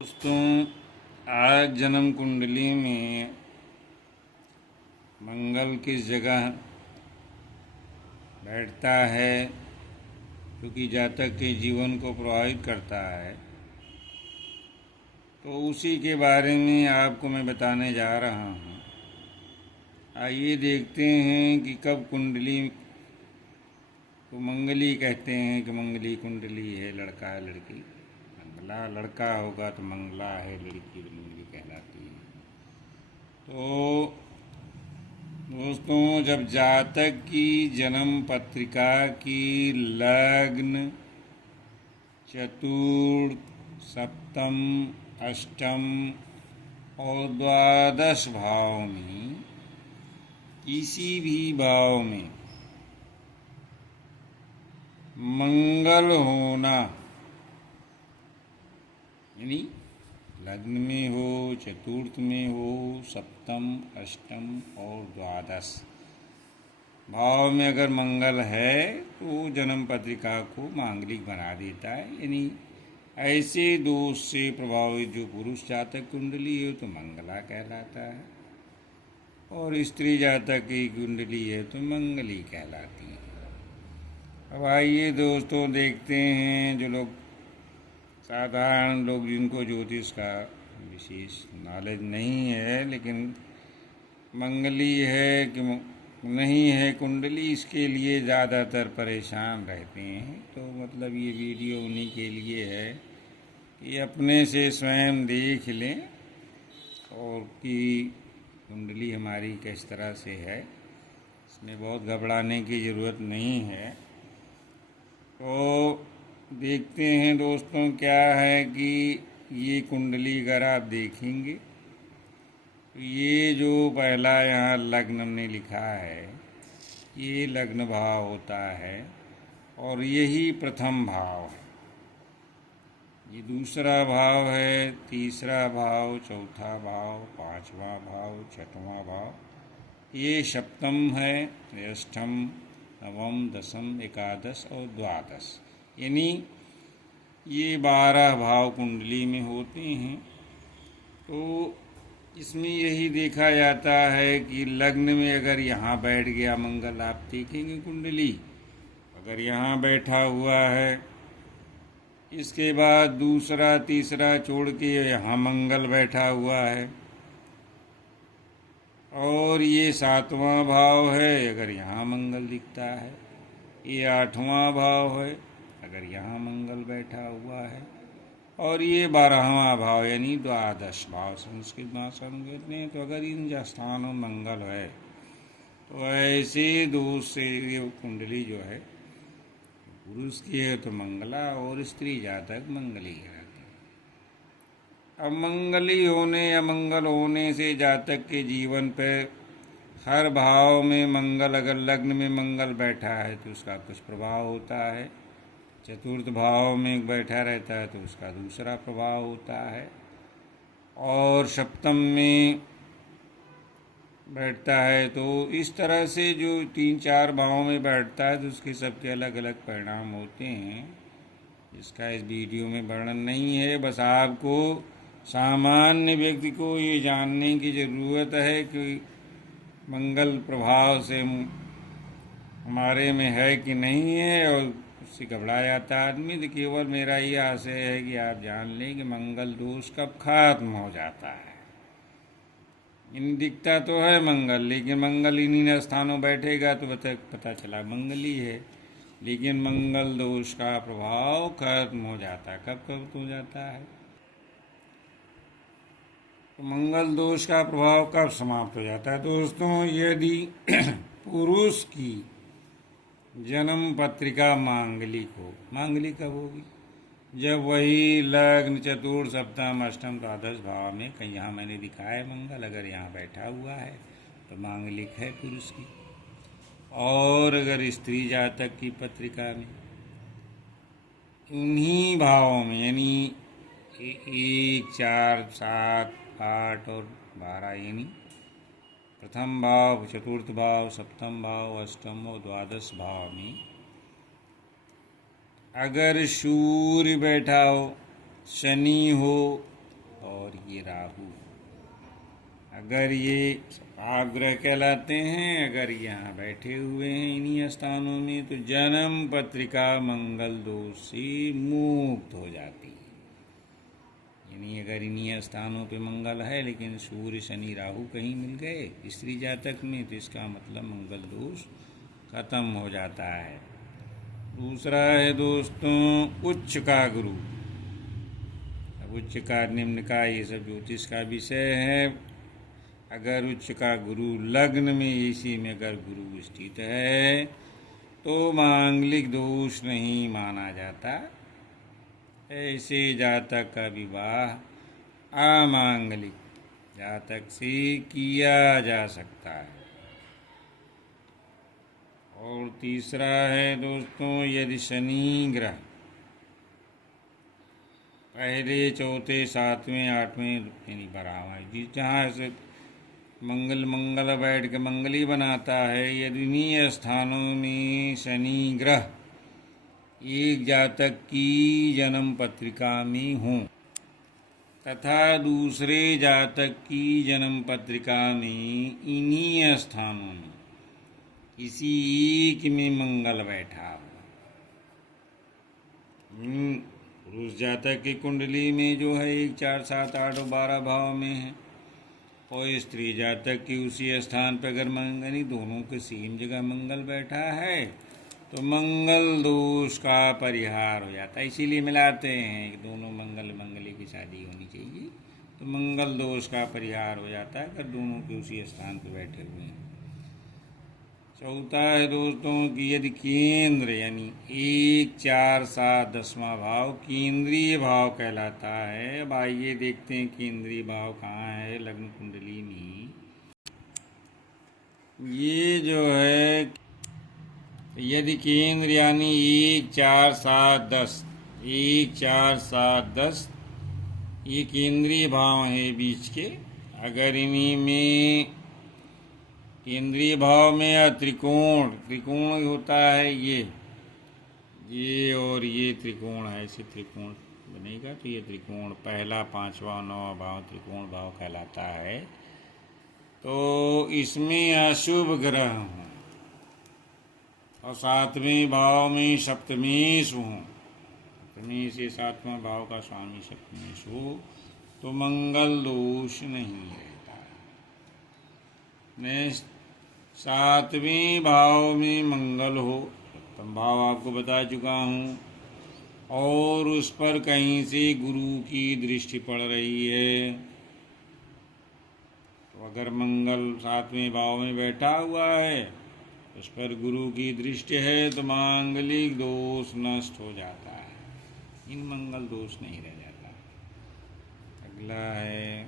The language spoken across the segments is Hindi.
दोस्तों, आज जन्म कुंडली में मंगल किस जगह बैठता है क्योंकि जातक के जीवन को प्रभावित करता है, तो उसी के बारे में आपको मैं बताने जा रहा हूँ। आइए देखते हैं कि कब कुंडली को मंगली कहते हैं कि मंगली कुंडली है, लड़का है लड़की। मंगला लड़का होगा तो मंगला है, लड़की तो मंगली कहलाती है। तो दोस्तों, जब जातक की जन्म पत्रिका की लग्न, चतुर्थ, सप्तम, अष्टम और द्वादश भाव में किसी भी भाव में मंगल होना, यानी लग्न में हो, चतुर्थ में हो, सप्तम, अष्टम और द्वादश भाव में अगर मंगल है तो जन्म पत्रिका को मांगलिक बना देता है। यानी ऐसे दोष से प्रभावित जो पुरुष जातक कुंडली है तो मंगला कहलाता है, और स्त्री जातक की कुंडली है तो मंगली कहलाती है। अब आइए दोस्तों देखते हैं, जो लोग साधारण लोग जिनको ज्योतिष का विशेष नॉलेज नहीं है, लेकिन मंगली है कि नहीं है कुंडली, इसके लिए ज़्यादातर परेशान रहते हैं। तो मतलब ये वीडियो उन्हीं के लिए है कि अपने से स्वयं देख लें और कि कुंडली हमारी किस तरह से है। इसमें बहुत घबराने की ज़रूरत नहीं है। तो देखते हैं दोस्तों, क्या है कि ये कुंडली अगर आप देखेंगे तो ये जो पहला यहाँ लग्न ने लिखा है, ये लग्न भाव होता है और यही प्रथम भाव है। ये दूसरा भाव है, तीसरा भाव, चौथा भाव, पांचवा भाव, छठवां भाव, ये सप्तम है, अष्टम, नवम, दसम, एकादश और द्वादश, यानी ये 12 भाव कुंडली में होते हैं। तो इसमें यही देखा जाता है कि लग्न में अगर यहाँ बैठ गया मंगल, आप देखेंगे कुंडली अगर यहाँ बैठा हुआ है, इसके बाद दूसरा तीसरा छोड़ के यहाँ मंगल बैठा हुआ है, और ये 7वां भाव है अगर यहाँ मंगल दिखता है, ये 8वां भाव है अगर यहाँ मंगल बैठा हुआ है, और ये 12वां भाव यानी द्वादश भाव संस्कृत भाषा में कहते हैं। तो अगर इन स्थानों मंगल है तो ऐसे दोष से ये कुंडली जो है पुरुष की है तो मंगला और स्त्री जातक मंगली कहलाती है। अब मंगली होने या मंगल होने से जातक के जीवन पर हर भाव में मंगल, अगर लग्न में मंगल बैठा है तो उसका कुछ प्रभाव होता है, चतुर्थ भाव में बैठा रहता है तो उसका दूसरा प्रभाव होता है, और सप्तम में बैठता है तो इस तरह से जो 3-4 भावों में बैठता है तो उसके सबके अलग अलग परिणाम होते हैं। इसका इस वीडियो में वर्णन नहीं है, बस आपको सामान्य व्यक्ति को ये जानने की ज़रूरत है कि मंगल प्रभाव से हमारे में है कि नहीं है, और उससे घबरा जाता आदमी। तो केवल मेरा ये आशय है कि आप जान लें कि मंगल दोष कब खत्म हो जाता है। इन दिखता तो है मंगल, लेकिन मंगल इन्हीं स्थानों बैठेगा तो पता चला मंगली है, लेकिन मंगल दोष का प्रभाव खत्म हो जाता है। कब कब हो जाता है? तो मंगल दोष का प्रभाव कब समाप्त हो जाता है दोस्तों? यदि पुरुष की जन्म पत्रिका मांगलिक हो। मांगलिक कब होगी? जब वही लग्न, चतुर्थ, सप्तम, अष्टम, द्वादश भाव में कहीं, यहाँ मैंने दिखाया है मंगल अगर यहाँ बैठा हुआ है तो मांगलिक है पुरुष की। और अगर स्त्री जातक की पत्रिका में उन्हीं भावों में, यानी 1, 4, 7, 8 और 12, यानी प्रथम भाव, चतुर्थ भाव, सप्तम भाव, अष्टम और द्वादश भाव में अगर सूर्य बैठा हो, शनि हो, और ये राहु, अगर ये पापग्रह कहलाते हैं, अगर यहाँ बैठे हुए हैं इन्हीं स्थानों में, तो जन्म पत्रिका मंगल दोष से मुक्त हो जाती है। यानी अगर इन्हीं स्थानों पे मंगल है लेकिन सूर्य शनि राहु कहीं मिल गए स्त्री जातक में, तो इसका मतलब मंगल दोष खत्म हो जाता है। दूसरा है दोस्तों उच्च का गुरु। अब उच्च का निम्न का ये सब ज्योतिष का विषय है। अगर उच्च का गुरु लग्न में इसी में अगर गुरु स्थित है तो मांगलिक दोष नहीं माना जाता। ऐसे जातक का विवाह अमांगलिक जातक से किया जा सकता है। और तीसरा है दोस्तों यदि शनि ग्रह पहले चौथे सातवें आठवें यानी 12वां जहाँ से मंगल बैठ के मंगली बनाता है, यदि इन्हीं स्थानों में शनि ग्रह एक जातक की जन्म पत्रिका में हो तथा दूसरे जातक की जन्म पत्रिका में इन्हीं स्थानों में किसी एक में मंगल बैठा हो, पुरुष जातक की कुंडली में जो है 1 4 7 8 और 12 भाव में है, और स्त्री जातक की उसी स्थान पर अगर मंगल दोनों के सेम जगह मंगल बैठा है तो मंगल दोष का परिहार हो जाता है। इसीलिए मिलाते हैं कि दोनों मंगली की शादी होनी चाहिए, तो मंगल दोष का परिहार हो जाता है अगर दोनों के उसी स्थान पर बैठे हुए हैं। चौथा है दोस्तों कि यदि केंद्र यानी 1 4 7 10वां भाव केंद्रीय भाव कहलाता है। अब आइए देखते हैं केंद्रीय भाव कहाँ है लग्न कुंडली में। ये जो है यदि केंद्र यानी 1 4 7 10 1 4 7 10 ये केंद्रीय भाव है बीच के, अगर इन्हीं में केंद्रीय भाव में या त्रिकोण होता है ये और ये त्रिकोण है, ऐसे त्रिकोण बनेगा तो ये त्रिकोण पहला 5वां 9वां भाव त्रिकोण भाव कहलाता है। तो इसमें अशुभ ग्रह हों और 7वें भाव में सप्तमेश हो, सप्तमी से 7वां भाव का स्वामी सप्तमेश हो तो मंगल दोष नहीं रहता। नेक्स्ट 7वें भाव में मंगल हो, सप्तम भाव आपको बता चुका हूँ, और उस पर कहीं से गुरु की दृष्टि पड़ रही है, तो अगर मंगल 7वें भाव में बैठा हुआ है उस पर गुरु की दृष्टि है तो मांगलिक दोष नष्ट हो जाता है, इन मंगल दोष नहीं रह जाता। अगला है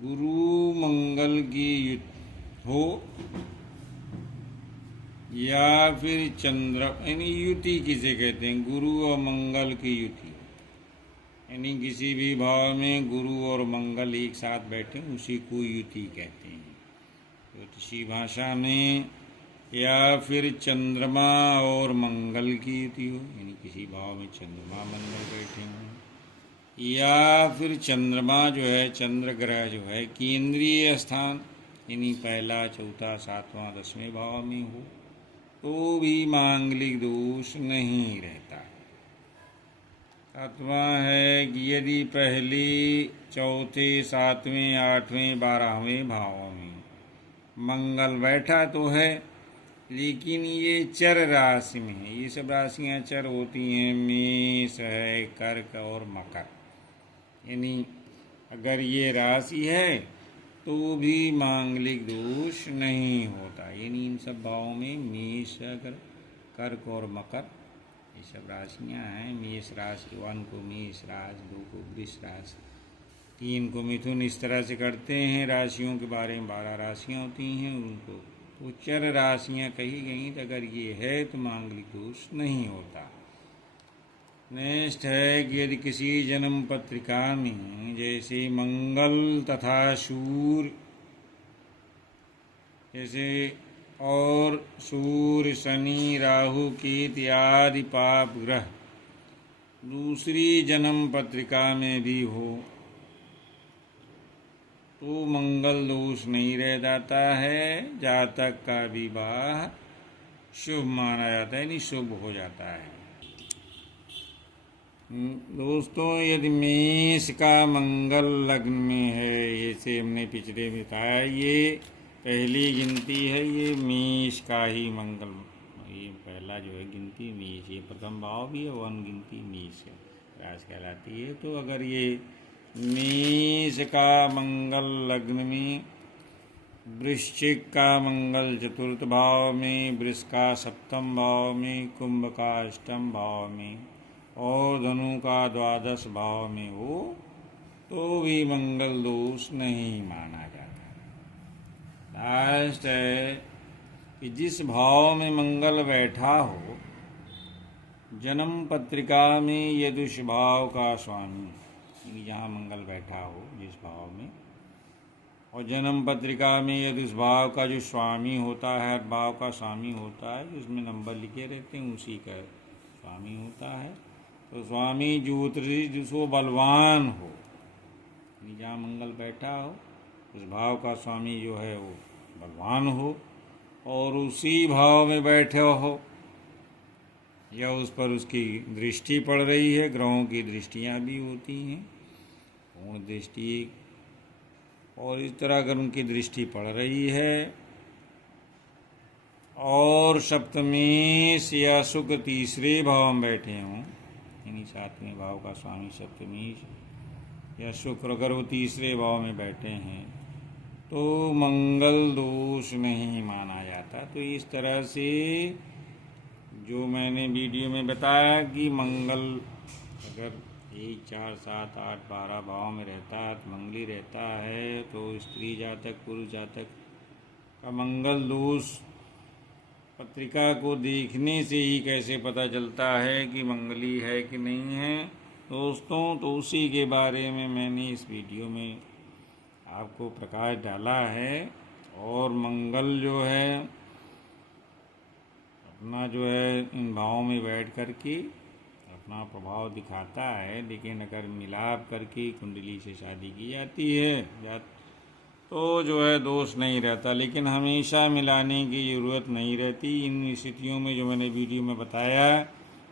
गुरु मंगल की युति हो या फिर चंद्र यानी युति किसे कहते हैं, गुरु और मंगल की युति, यानी किसी भी भाव में गुरु और मंगल एक साथ बैठे उसी को युति कहते हैं ज्योतिषी भाषा में। या फिर चंद्रमा और मंगल की युति हो, यानी किसी भाव में चंद्रमा मंगल बैठे हों, या फिर चंद्रमा जो है चंद्र ग्रह जो है केंद्रीय स्थान यानी पहला चौथा 7वां 10वें भाव में हो तो भी मांगलिक दोष नहीं रहता। 7वां है कि यदि पहले चौथे 7वें 8वें 12वें भावों में मंगल बैठा तो है लेकिन ये चर राशि में है, ये सब राशियां चर होती हैं, मेष है कर्क और मकर, यानी अगर ये राशि है तो भी मांगलिक दोष नहीं होता। यानी इन सब भावों में मेष अगर कर्क और मकर ये सब राशियां हैं, मेष राशि 1 को मेष राशि, 2 को वृष राशि, 3 को मिथुन, इस तरह से करते हैं। राशियों के बारे में 12 राशियां होती हैं, उनको तो चर राशियां कही गई, तो अगर ये है तो मांगलिक दोष नहीं होता। नेक्स्ट है कि यदि किसी जन्म पत्रिका में जैसे मंगल तथा सूर्य जैसे और सूर्य शनि राहु केतु इत्यादि पाप ग्रह दूसरी जन्म पत्रिका में भी हो तो मंगल दोष नहीं रह जाता है, जातक का विवाह शुभ माना जाता है, यानी शुभ हो जाता है। दोस्तों, यदि मेष का मंगल लग्न में है, जैसे हमने पिछले में बताया, ये पहली गिनती है, ये मेष का ही मंगल, ये पहला जो है गिनती मेष, ये प्रथम भाव भी है, वन गिनती मेष है, राशि कहलाती है। तो अगर ये मेष का मंगल लग्न में, वृश्चिक का मंगल चतुर्थ भाव में, वृष का सप्तम भाव में, कुंभ का अष्टम भाव में और धनु का द्वादश भाव में हो, तो भी मंगल दोष नहीं माना जाता। लास्ट है कि जिस भाव में मंगल बैठा हो, जन्म पत्रिका में यदि उस भाव का स्वामी, जहाँ मंगल बैठा हो जिस भाव में, और जन्म पत्रिका में यदि उस भाव का जो स्वामी होता है, भाव का स्वामी होता है, उसमें नंबर लिखे रहते हैं, उसी का स्वामी होता है, तो स्वामी ज्योतिषी जिसको बलवान हो, जहाँ मंगल बैठा हो उस भाव का स्वामी जो है वो बलवान हो, और उसी भाव में बैठे हो या उस पर उसकी दृष्टि पड़ रही है, ग्रहों की दृष्टियाँ भी होती हैं, पूर्ण दृष्टि, और इस तरह अगर उनकी दृष्टि पड़ रही है, और सप्तमेश या शुक्र तीसरे भाव में बैठे हों, यानी सातवें भाव का स्वामी सप्तमेश या शुक्र अगर वो तीसरे भाव में बैठे हैं, तो मंगल दोष नहीं माना जाता। तो इस तरह से जो मैंने वीडियो में बताया कि मंगल अगर 1, 4, 7, 8, 12 भाव में रहता है, तो मंगली रहता है, तो स्त्री जातक पुरुष जातक का मंगल दोष पत्रिका को देखने से ही कैसे पता चलता है कि मंगली है कि नहीं है दोस्तों। तो उसी के बारे में मैंने इस वीडियो में आपको प्रकाश डाला है। और मंगल जो है अपना जो है इन भावों में बैठ कर के अपना प्रभाव दिखाता है, लेकिन अगर मिलाप करके कुंडली से शादी की जाती है तो जो है दोष नहीं रहता, लेकिन हमेशा मिलाने की ज़रूरत नहीं रहती। इन स्थितियों में जो मैंने वीडियो में बताया,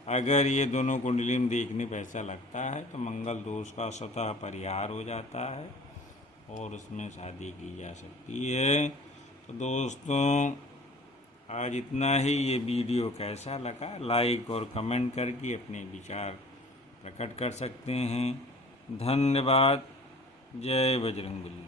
अगर ये दोनों कुंडली में देखने पर ऐसा लगता है तो मंगल दोष का स्वतः परिहार हो जाता है और उसमें शादी की जा सकती है। तो दोस्तों, आज इतना ही। ये वीडियो कैसा लगा लाइक और कमेंट करके अपने विचार प्रकट कर सकते हैं। धन्यवाद। जय बजरंगबली।